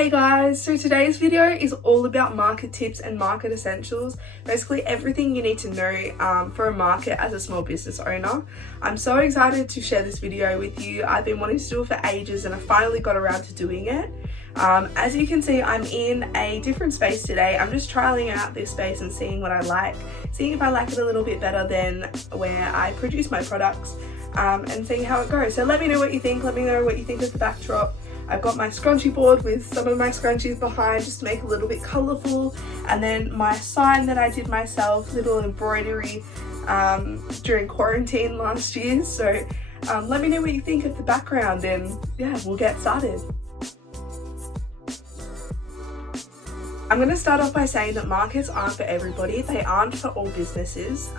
Hey guys, so today's video is all about market tips and market essentials. Basically everything you need to know for a market as a small business owner. I'm so excited to share this video with you. I've been wanting to do it for ages and I finally got around to doing it. As you can see, I'm in a different space today. I'm just trialing out this space and seeing what I like, seeing if I like it a little bit better than where I produce my products, and seeing how it goes. So let me know what you think. Let me know what you think of the backdrop. I've got my scrunchie board with some of my scrunchies behind just to make it a little bit colourful, and then my sign that I did myself, little embroidery during quarantine last year. So let me know what you think of the background and yeah, we'll get started. I'm going to start off by saying that markets aren't for everybody. They aren't for all businesses.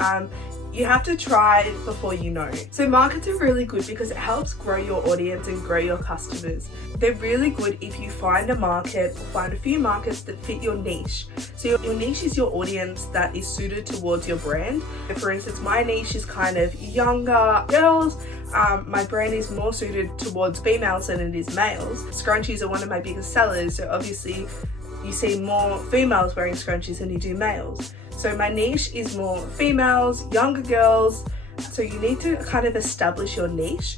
You have to try before you know. So markets are really good because it helps grow your audience and grow your customers. They're really good if you find a market or find a few markets that fit your niche. So your niche is your audience that is suited towards your brand. For instance, my niche is kind of younger girls. My brand is more suited towards females than it is males. Scrunchies are one of my biggest sellers, so obviously you see more females wearing scrunchies than you do males. So my niche is more females, younger girls. So you need to kind of establish your niche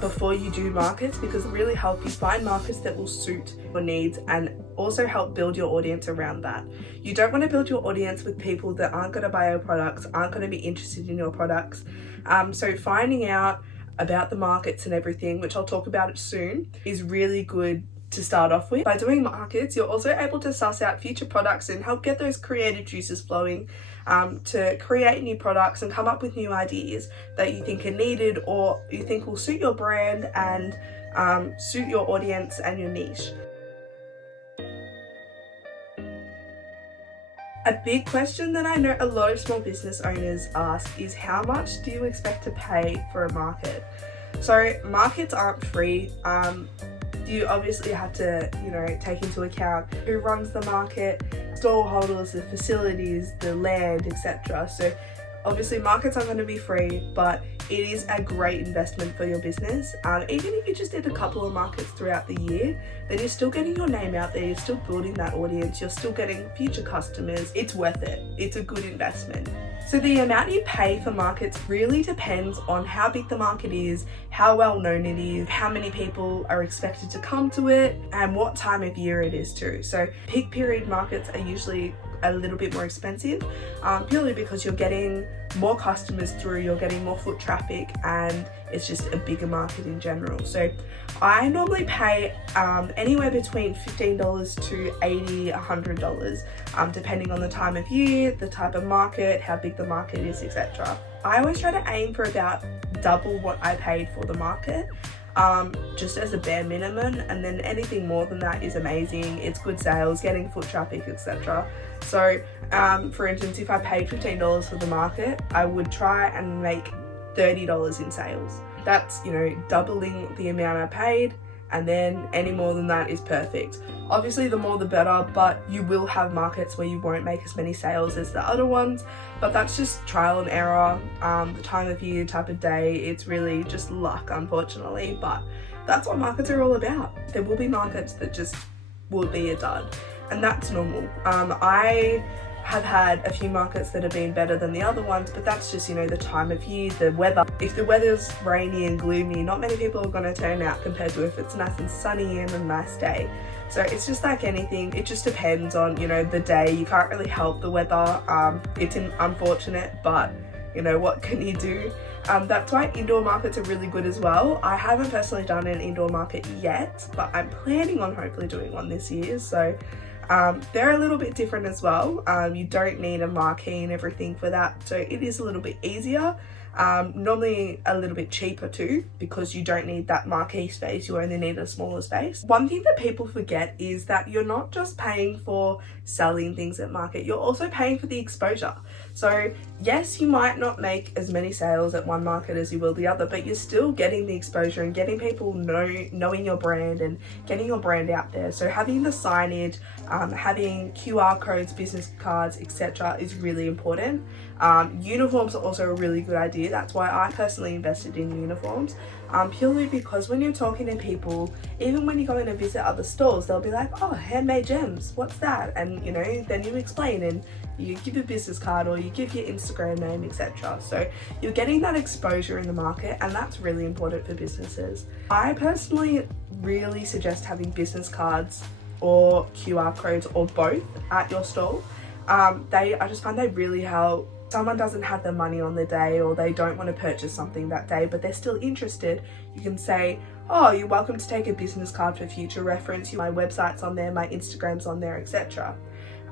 before you do markets, because it really helps you find markets that will suit your needs and also help build your audience around that. You don't want to build your audience with people that aren't going to buy your products, aren't going to be interested in your products. So finding out about the markets and everything, which I'll talk about it soon, is really good to start off with. By doing markets, you're also able to suss out future products and help get those creative juices flowing to create new products and come up with new ideas that you think are needed or you think will suit your brand and suit your audience and your niche. A big question that I know a lot of small business owners ask is, how much do you expect to pay for a market? So markets aren't free. You obviously have to, take into account who runs the market, stall holders, the facilities, the land, etc. So obviously markets aren't going to be free, but it is a great investment for your business. Even if you just did a couple of markets throughout the year, then you're still getting your name out there, you're still building that audience, you're still getting future customers. It's worth it. It's a good investment. So the amount you pay for markets really depends on how big the market is, how well known it is, how many people are expected to come to it, and what time of year it is too. So peak period markets are usually a little bit more expensive, purely because you're getting more customers through, you're getting more foot traffic, and it's just a bigger market in general. So I normally pay anywhere between $15 to $80, $100, depending on the time of year, the type of market, how big the market is, etc. I always try to aim for about double what I paid for the market, just as a bare minimum, and then anything more than that is amazing. It's good sales, getting foot traffic, etc. So for instance, if I paid $15 for the market, I would try and make $30 in sales. That's, doubling the amount I paid, and then any more than that is perfect. Obviously the more the better, but you will have markets where you won't make as many sales as the other ones, but that's just trial and error, the time of year, type of day. It's really just luck, unfortunately, but that's what markets are all about. There will be markets that just will be a dud, and that's normal. I have had a few markets that have been better than the other ones, but that's just, the time of year, the weather. If the weather's rainy and gloomy, not many people are going to turn out compared to if it's nice and sunny and a nice day. So it's just like anything, it just depends on, the day. You can't really help the weather. It's unfortunate, but what can you do? That's why indoor markets are really good as well. I haven't personally done an indoor market yet, but I'm planning on hopefully doing one this year. So they're a little bit different as well. You don't need a marquee and everything for that, so it is a little bit easier. Normally a little bit cheaper too, because you don't need that marquee space, you only need a smaller space. One thing that people forget is that you're not just paying for selling things at market, you're also paying for the exposure. So yes, you might not make as many sales at one market as you will the other, but you're still getting the exposure and getting people knowing your brand and getting your brand out there. So having the signage, having QR codes, business cards, etc. is really important. Uniforms are also a really good idea. That's why I personally invested in uniforms, purely because when you're talking to people, even when you go in and visit other stores, they'll be like, oh, Handmade Jems, what's that? And you know, then you explain and you give your business card or you give your Instagram name, etc. So you're getting that exposure in the market, and that's really important for businesses. I personally really suggest having business cards or QR codes or both at your store. I just find they really help. Someone doesn't have the money on the day, or they don't want to purchase something that day but they're still interested, you can say, oh, you're welcome to take a business card for future reference. My website's on there, my Instagram's on there, etc.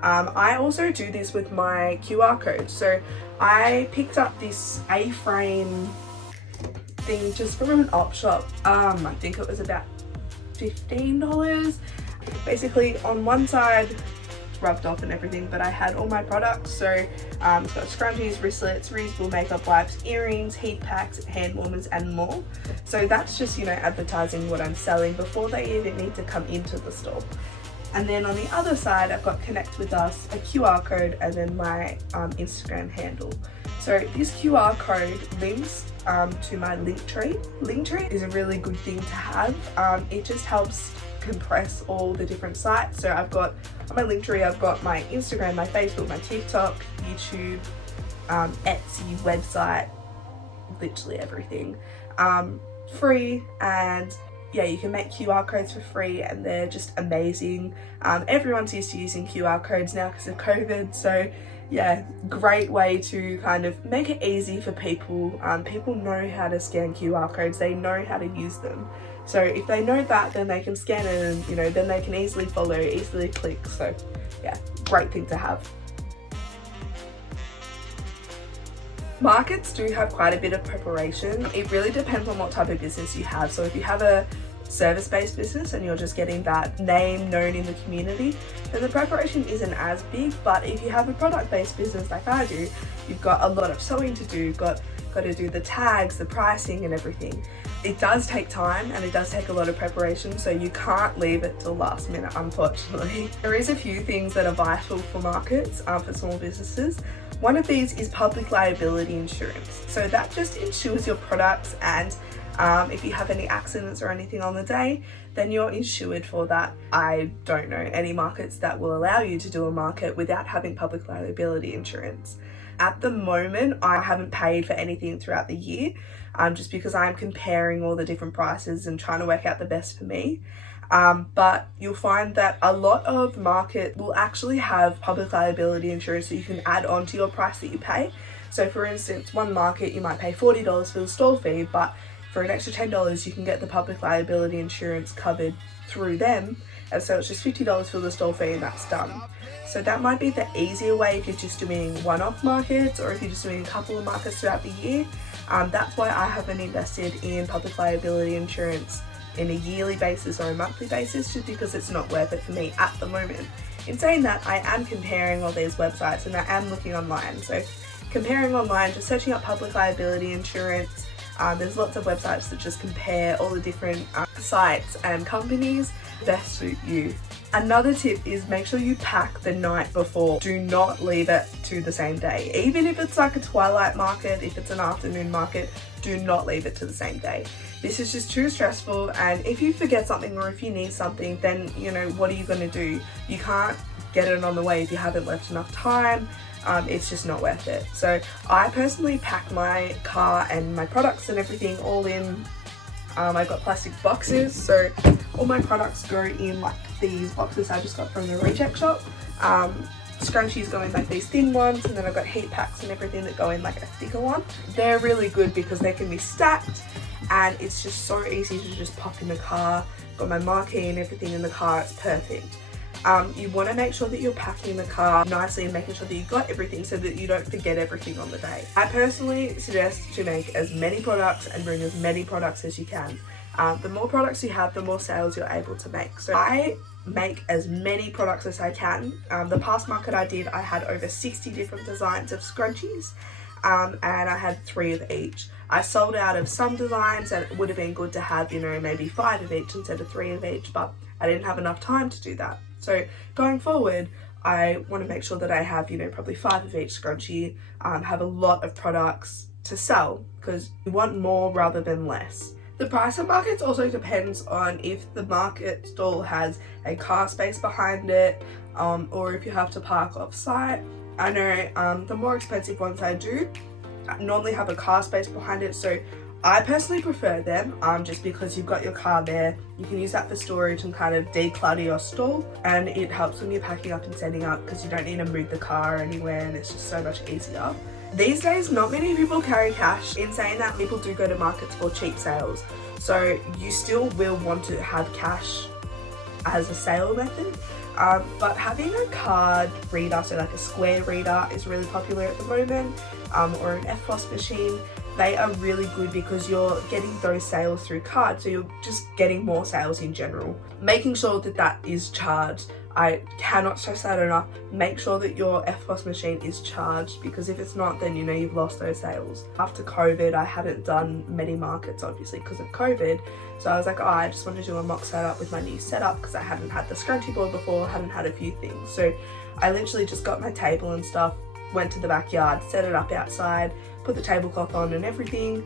I also do this with my QR code. So I picked up this A-frame thing just from an op shop. I think it was about $15. Basically on one side rubbed off and everything, but I had all my products. So it's got scrunchies, wristlets, reusable makeup wipes, earrings, heat packs, hand warmers and more. So that's just, you know, advertising what I'm selling before they even need to come into the store. And then on the other side, I've got Connect With Us, a QR code, and then my Instagram handle. So this QR code links to my Linktree. Linktree is a really good thing to have. It just helps compress all the different sites. So I've got on my Linktree, I've got my Instagram, my Facebook, my TikTok, YouTube, Etsy, website, literally everything. Free, and yeah, you can make QR codes for free and they're just amazing. Everyone's used to using QR codes now because of COVID, so yeah, great way to kind of make it easy for people. People know how to scan QR codes, they know how to use them. So if they know that, then they can scan it and, you know, then they can easily follow, easily click. So yeah, great thing to have. Markets do have quite a bit of preparation. It really depends on what type of business you have. So if you have a service-based business and you're just getting that name known in the community, then the preparation isn't as big. But if you have a product-based business like I do, you've got a lot of sewing to do, got to do the tags, the pricing and everything. It does take time and it does take a lot of preparation, so you can't leave it till last minute, unfortunately. There is a few things that are vital for markets, for small businesses. One of these is public liability insurance. So that just insures your products, and if you have any accidents or anything on the day, then you're insured for that. I don't know any markets that will allow you to do a market without having public liability insurance. At the moment, I haven't paid for anything throughout the year, just because I'm comparing all the different prices and trying to work out the best for me. But you'll find that a lot of market will actually have public liability insurance that you can add on to your price that you pay. So for instance, one market you might pay $40 for the store fee, but for an extra $10 you can get the public liability insurance covered through them, and so it's just $50 for the store fee and that's done. So that might be the easier way if you're just doing one-off markets, or if you're just doing a couple of markets throughout the year. That's why I haven't invested in public liability insurance in a yearly basis or a monthly basis, just because it's not worth it for me at the moment. In saying that, I am comparing all these websites and I am looking online. So comparing online, just searching up public liability insurance, there's lots of websites that just compare all the different sites and companies best suit you. Another tip is make sure you pack the night before. Do not leave it to the same day. Even if it's like a twilight market, if it's an afternoon market, do not leave it to the same day. This is just too stressful, and if you forget something or if you need something, then you know, what are you going to do? You can't get it on the way if you haven't left enough time. It's just not worth it. So I personally pack my car and my products and everything all in. I've got plastic boxes, so all my products go in like these boxes I just got from the reject shop. Scrunchies go in like these thin ones, and then I've got heat packs and everything that go in like a thicker one. They're really good because they can be stacked and it's just so easy to just pop in the car. Got my marquee and everything in the car, it's perfect. You want to make sure that you're packing the car nicely and making sure that you've got everything so that you don't forget everything on the day. I personally suggest to make as many products and bring as many products as you can. The more products you have, the more sales you're able to make. So I make as many products as I can. The past market I did, I had over 60 different designs of scrunchies, and I had 3 of each. I sold out of some designs, and it would have been good to have, you know, maybe 5 of each instead of 3 of each, but I didn't have enough time to do that. So going forward, I want to make sure that I have, you know, probably 5 of each scrunchie, have a lot of products to sell, because you want more rather than less. The price of markets also depends on if the market stall has a car space behind it, or if you have to park off site. I know the more expensive ones I do normally have a car space behind it, so I personally prefer them, just because you've got your car there, you can use that for storage and kind of declutter your stall, and it helps when you're packing up and setting up because you don't need to move the car anywhere, and it's just so much easier. These days, not many people carry cash. In saying that, people do go to markets for cheap sales, so you still will want to have cash as a sale method. But having a card reader, so like a square reader, is really popular at the moment, or an EFTPOS machine. They are really good because you're getting those sales through cards, so you're just getting more sales in general. Making sure that that is charged. I cannot stress that enough. Make sure that your EFTPOS machine is charged, because if it's not, then you know you've lost those sales. After COVID, I hadn't done many markets, obviously because of COVID, so I was like, oh, I just want to do a mock setup with my new setup because I hadn't had the scrunchie board before, hadn't had a few things. So I literally just got my table and stuff, went to the backyard, set it up outside, put the tablecloth on and everything,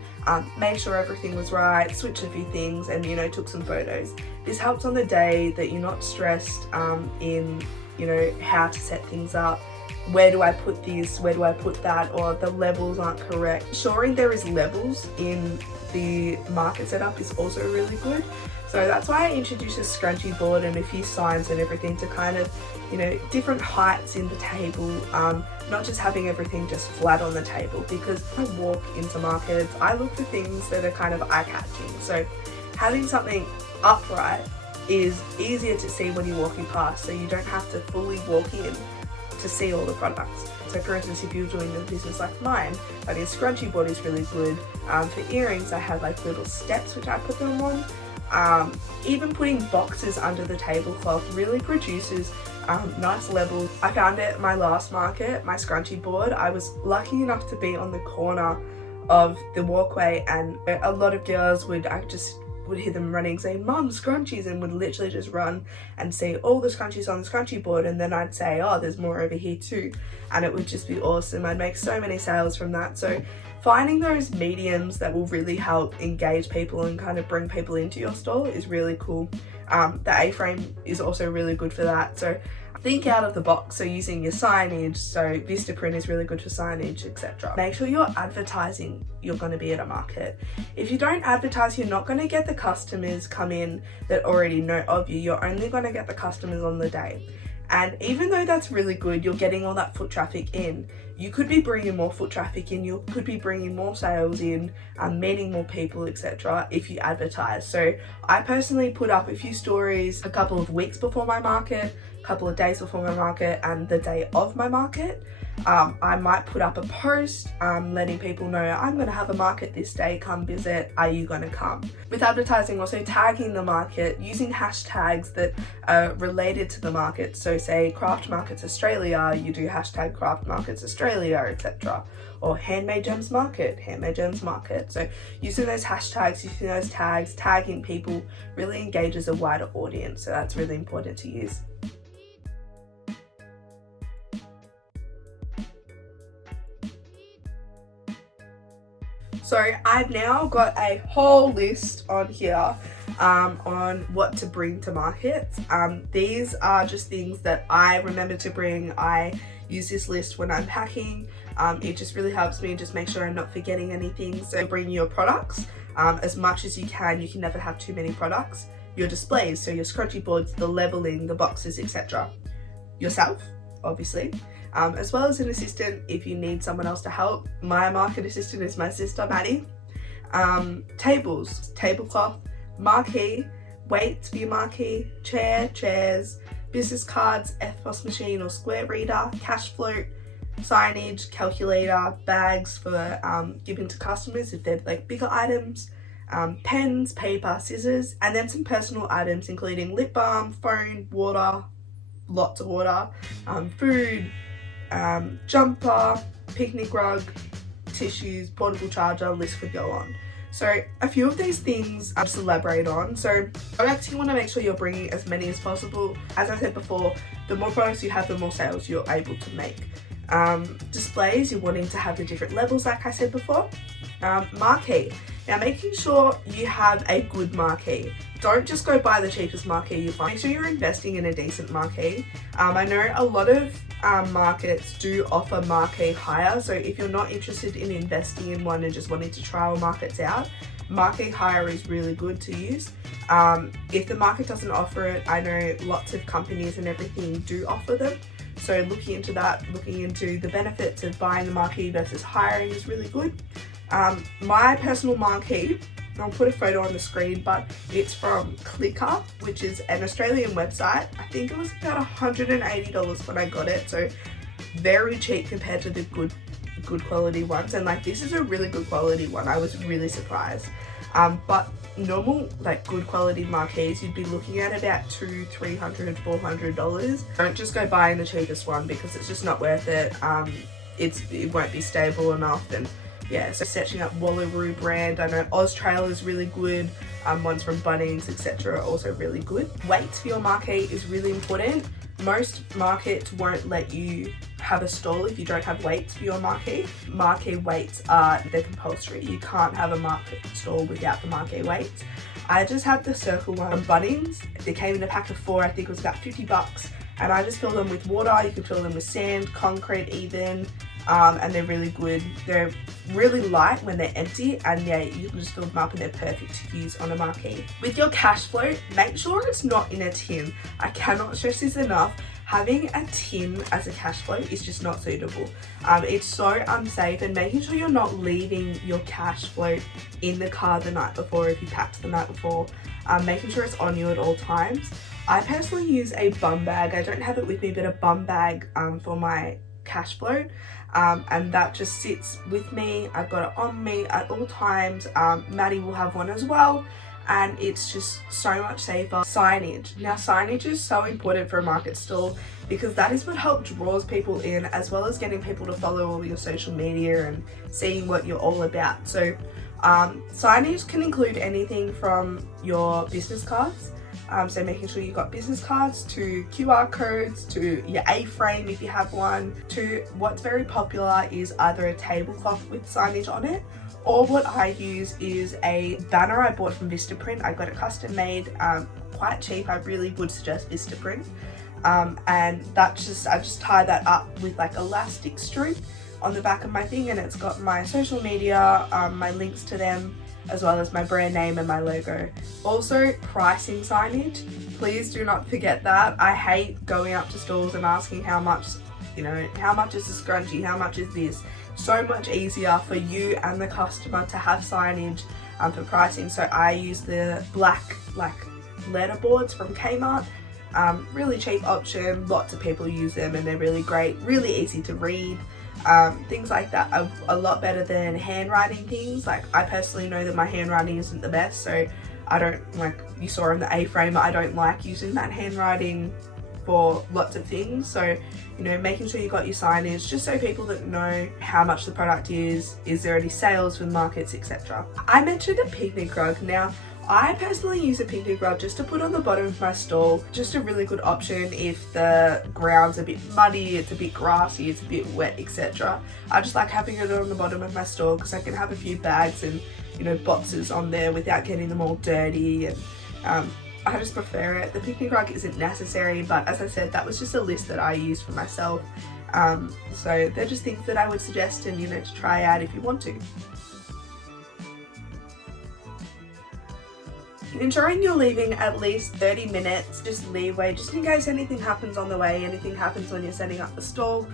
made sure everything was right, switched a few things, and you know, took some photos. This helps on the day that you're not stressed in, you know, how to set things up. Where do I put this? Where do I put that? Or the levels aren't correct. Ensuring there is levels in the market setup is also really good. So that's why I introduced a scrunchie board and a few signs and everything to kind of, you know, different heights in the table, not just having everything just flat on the table, because when I walk into markets, I look for things that are kind of eye-catching. So having something upright is easier to see when you're walking past, so you don't have to fully walk in to see all the products. So for instance, if you're doing a business like mine, I mean, scrunchie board is really good. For earrings, I have like little steps which I put them on. Even putting boxes under the tablecloth really produces nice levels. I found it at my last market, my scrunchie board. I was lucky enough to be on the corner of the walkway, and a lot of girls would hear them running saying, "Mum, scrunchies," and would literally just run and see all the scrunchies on the scrunchie board, and then I'd say, "Oh, there's more over here too," and it would just be awesome. I'd make so many sales from that. So finding those mediums that will really help engage people and kind of bring people into your stall is really cool. The A-frame is also really good for that. So think out of the box, so using your signage, so Vistaprint is really good for signage, etc. Make sure you're advertising you're going to be at a market. If you don't advertise, you're not going to get the customers come in that already know of you. You're only going to get the customers on the day. And even though that's really good, you're getting all that foot traffic in, you could be bringing more foot traffic in, you could be bringing more sales in, meeting more people, etc. if you advertise. So I personally put up a few stories a couple of weeks before my market, a couple of days before my market, and the day of my market. I might put up a post letting people know I'm going to have a market this day, come visit, are you going to come? With advertising, also tagging the market, using hashtags that are related to the market. So say Craft Markets Australia, you do hashtag Craft Markets Australia, etc. Or Handmade Jems Market, Handmade Jems Market. So using those hashtags, using those tags, tagging people really engages a wider audience. So that's really important to use. So I've now got a whole list on here on what to bring to markets. These are just things that I remember to bring. I use this list when I'm packing. It just really helps me just make sure I'm not forgetting anything. So bring your products as much as you can. You can never have too many products. Your displays, so your scrunchie boards, the leveling, the boxes, etc. Yourself, obviously. As well as an assistant if you need someone else to help. My market assistant is my sister Maddie. Tables, tablecloth, marquee, weights for your marquee, chairs, business cards, EFTPOS machine or square reader, cash float, signage, calculator, bags for giving to customers if they're like bigger items, pens, paper, scissors, and then some personal items including lip balm, phone, water, lots of water, food, jumper, picnic rug, tissues, portable charger, list could go on. So a few of these things I'll just elaborate on. So products, you want to make sure you're bringing as many as possible. As I said before, the more products you have, the more sales you're able to make. Displays, you're wanting to have the different levels like I said before. Marquee. Now making sure you have a good marquee. Don't just go buy the cheapest marquee you find. Make sure you're investing in a decent marquee. I know a lot of markets do offer marquee hire, so if you're not interested in investing in one and just wanting to trial markets out, marquee hire is really good to use. If the market doesn't offer it, I know lots of companies and everything do offer them. So looking into that, looking into the benefits of buying the marquee versus hiring is really good. My personal marquee, I'll put a photo on the screen, but it's from ClickUp, which is an Australian website. I think it was about $180 when I got it, so very cheap compared to the good quality ones. And like, this is a really good quality one. I was really surprised. But normal, like good quality marquees, you'd be looking at about $200, $300, $400. Don't just go buying the cheapest one because it's just not worth it. It won't be stable enough. And yeah, so setting up Wallaroo brand, I know Australia is really good, ones from Bunnings, etc. are also really good. Weights for your marquee is really important. Most markets won't let you have a stall if you don't have weights for your marquee. Marquee weights they're compulsory. You can't have a marquee stall without the marquee weights. I just have the circle one from Bunnings. They came in a pack of 4, I think it was about $50. And I just fill them with water. You can fill them with sand, concrete even. And they're really good. They're really light when they're empty, and yeah, you can just fill them up and they're perfect to use on a marquee. With your cash flow, make sure it's not in a tin. I cannot stress this enough. Having a tin as a cash flow is just not suitable. It's so unsafe, and making sure you're not leaving your cash flow in the car the night before if you packed the night before. Making sure it's on you at all times. I personally use a bum bag. I don't have it with me, but a bum bag for my cash flow. And that just sits with me. I've got it on me at all times. Maddie will have one as well, and it's just so much safer. Signage. Now signage is so important for a market stall because that is what helps draws people in, as well as getting people to follow all your social media and seeing what you're all about. So signage can include anything from your business cards. So making sure you've got business cards, to QR codes, to your A-frame if you have one, to what's very popular is either a tablecloth with signage on it, or what I use is a banner I bought from Vistaprint. I got it custom made, quite cheap. I really would suggest Vistaprint. And I just tie that up with like elastic strip on the back of my thing, and it's got my social media, my links to them, as well as my brand name and my logo. Also, pricing signage. Please do not forget that. I hate going up to stores and asking how much is the scrunchie, how much is this? So much easier for you and the customer to have signage for pricing. So I use the black letter boards from Kmart. Really cheap option. Lots of people use them and they're really great, really easy to read. Things like that are a lot better than handwriting things. Like, I personally know that my handwriting isn't the best, so I don't, like you saw in the A-frame, I don't like using that handwriting for lots of things. So, you know, making sure you got your signage just so people that know how much the product is there any sales with markets, etc. I mentioned a picnic rug. Now, I personally use a picnic rug just to put on the bottom of my stall. Just a really good option if the ground's a bit muddy, it's a bit grassy, it's a bit wet, etc. I just like having it on the bottom of my stall because I can have a few bags and, you know, boxes on there without getting them all dirty, and I just prefer it. The picnic rug isn't necessary, but as I said, that was just a list that I used for myself. So they're just things that I would suggest and, you know, to try out if you want to. Ensuring you're leaving at least 30 minutes, just leeway, just in case anything happens on the way, anything happens when you're setting up the stall,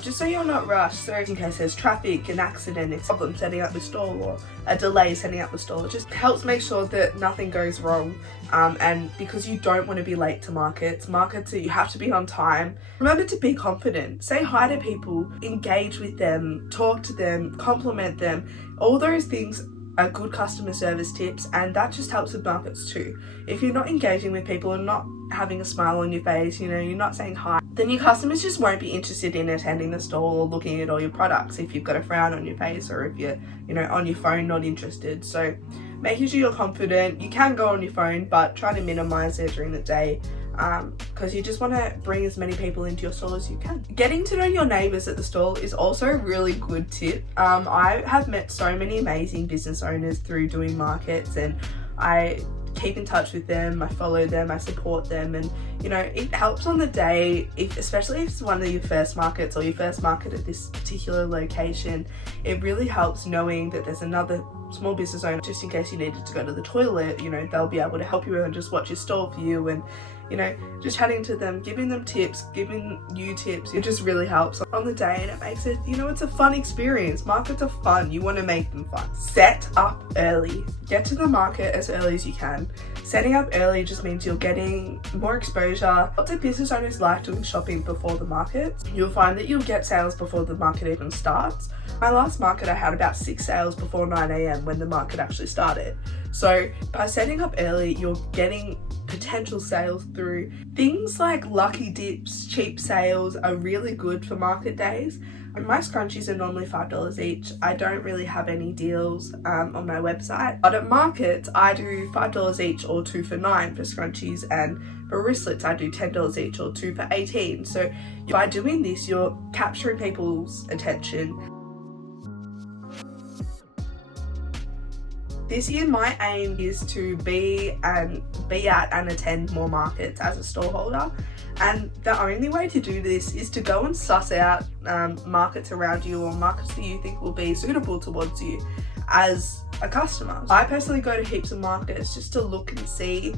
just so you're not rushed. So in case there's traffic, an accident, a problem setting up the stall, or a delay setting up the stall, it just helps make sure that nothing goes wrong. And because you don't want to be late to markets, you have to be on time. Remember to be confident, say hi to people, engage with them, talk to them, compliment them. All those things are good customer service tips, and that just helps with markets too. If you're not engaging with people and not having a smile on your face, you know, you're not saying hi, then your customers just won't be interested in attending the stall or looking at all your products if you've got a frown on your face, or if you're, you know, on your phone not interested. So making sure you're confident. You can go on your phone, but try to minimize it during the day, because you just want to bring as many people into your stall as you can. Getting to know your neighbors at the stall is also a really good tip. I have met so many amazing business owners through doing markets, and I keep in touch with them, I follow them, I support them, and you know, it helps on the day, especially if it's one of your first markets or your first market at this particular location. It really helps knowing that there's another small business owner, just in case you needed to go to the toilet, you know, they'll be able to help you and just watch your stall for you, and you know, just chatting to them, giving them tips, giving you tips, it just really helps on the day, and it makes it, you know, it's a fun experience. Markets are fun, you want to make them fun. Set up early. Get to the market as early as you can. Setting up early just means you're getting more exposure. Lots of business owners like doing shopping before the market. You'll find that you'll get sales before the market even starts. My last market, I had about 6 sales before 9 a.m. when the market actually started. So by setting up early, you're getting potential sales through things like lucky dips. Cheap sales are really good for market days. And my scrunchies are normally $5 each. I don't really have any deals on my website, but at markets I do $5 each or 2 for $9 for scrunchies, and for wristlets I do $10 each or 2 for $18. So by doing this, you're capturing people's attention. This year my aim is to be at and attend more markets as a stallholder, and the only way to do this is to go and suss out markets around you, or markets that you think will be suitable towards you as a customer. I personally go to heaps of markets just to look and see,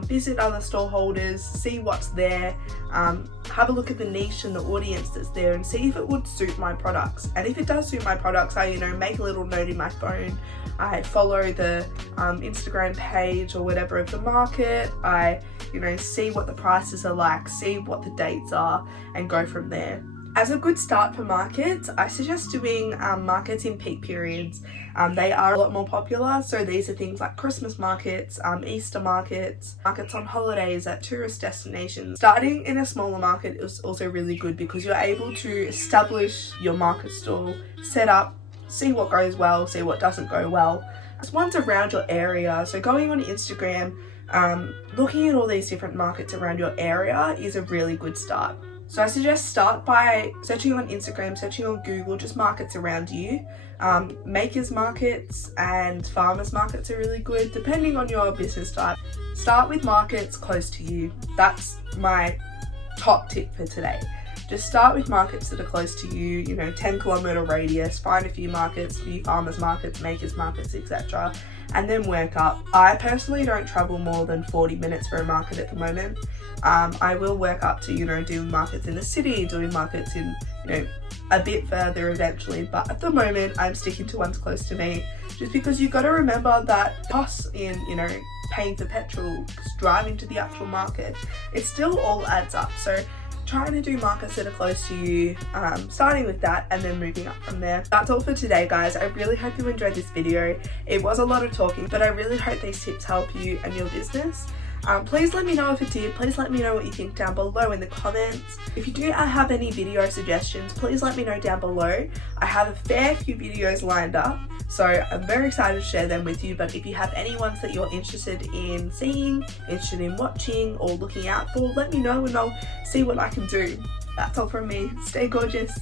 visit other stallholders, see what's there, have a look at the niche and the audience that's there, and see if it would suit my products. And if it does suit my products, I, you know, make a little note in my phone. I follow the Instagram page or whatever of the market. I, you know, see what the prices are like, see what the dates are, and go from there. As a good start for markets, I suggest doing markets in peak periods. They are a lot more popular, so these are things like Christmas markets, Easter markets, markets on holidays at tourist destinations. Starting in a smaller market is also really good because you're able to establish your market stall, set up, see what goes well, see what doesn't go well. Just ones around your area, so going on Instagram, looking at all these different markets around your area is a really good start. So I suggest start by searching on Instagram, searching on Google, just markets around you. Makers markets and farmers markets are really good, depending on your business type. Start with markets close to you. That's my top tip for today. Just start with markets that are close to you, you know, 10-kilometer radius, find a few markets, few farmers markets, makers markets, etc. and then work up. I personally don't travel more than 40 minutes for a market at the moment. I will work up to, you know, doing markets in the city, doing markets in, you know, a bit further eventually, but at the moment I'm sticking to ones close to me, just because you've got to remember that costs in, you know, paying for petrol, driving to the actual market, it still all adds up. So trying to do markets that are close to you, starting with that and then moving up from there. That's all for today, guys. I really hope you enjoyed this video. It was a lot of talking, but I really hope these tips help you and your business. Please let me know if it did. Please let me know what you think down below in the comments. If you do have any video suggestions, please let me know down below. I have a fair few videos lined up, so I'm very excited to share them with you. But if you have any ones that you're interested in seeing, interested in watching or looking out for, let me know and I'll see what I can do. That's all from me. Stay gorgeous.